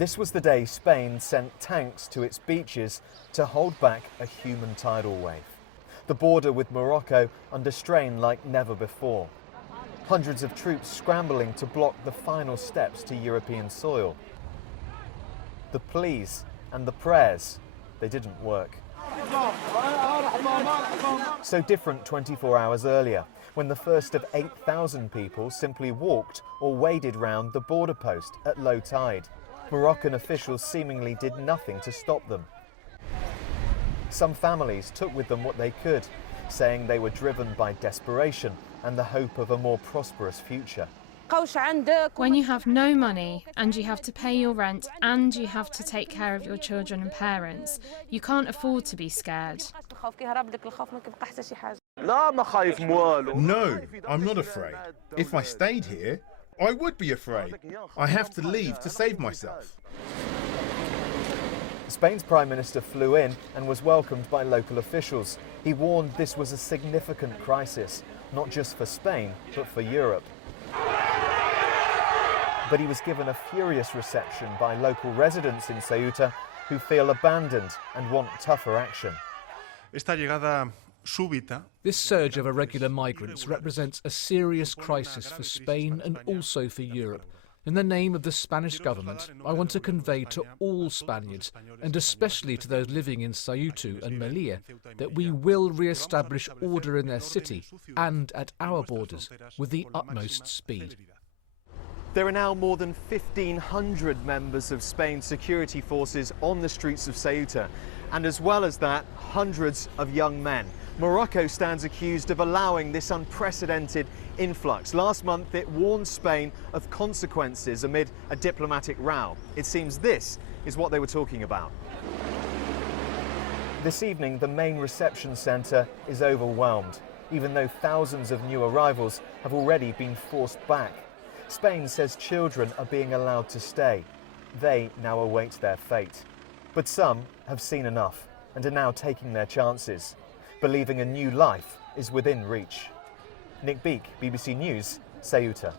This was the day Spain sent tanks to its beaches to hold back a human tidal wave. The border with Morocco under strain like never before. Hundreds of troops scrambling to block the final steps to European soil. The pleas and the prayers, they didn't work. So different 24 hours earlier, when the first of 8,000 people simply walked or waded round the border post at low tide. Moroccan officials seemingly did nothing to stop them. Some families took with them what they could, saying they were driven by desperation and the hope of a more prosperous future. When you have no money and you have to pay your rent and you have to take care of your children and parents, you can't afford to be scared. No, I'm not afraid. If I stayed here, I would be afraid. I have to leave to save myself. Spain's Prime Minister flew in and was welcomed by local officials. He warned this was a significant crisis, not just for Spain, but for Europe. But he was given a furious reception by local residents in Ceuta who feel abandoned and want tougher action. This surge of irregular migrants represents a serious crisis for Spain and also for Europe. In the name of the Spanish government, I want to convey to all Spaniards, and especially to those living in Ceuta and Melilla, that we will re-establish order in their city and at our borders with the utmost speed. There are now more than 1,500 members of Spain's security forces on the streets of Ceuta, and as well as that, hundreds of young men. Morocco stands accused of allowing this unprecedented influx. Last month, it warned Spain of consequences amid a diplomatic row. It seems this is what they were talking about. This evening, the main reception centre is overwhelmed, even though thousands of new arrivals have already been forced back. Spain says children are being allowed to stay. They now await their fate. But some have seen enough and are now taking their chances, believing a new life is within reach. Nick Beak, BBC News, Ceuta.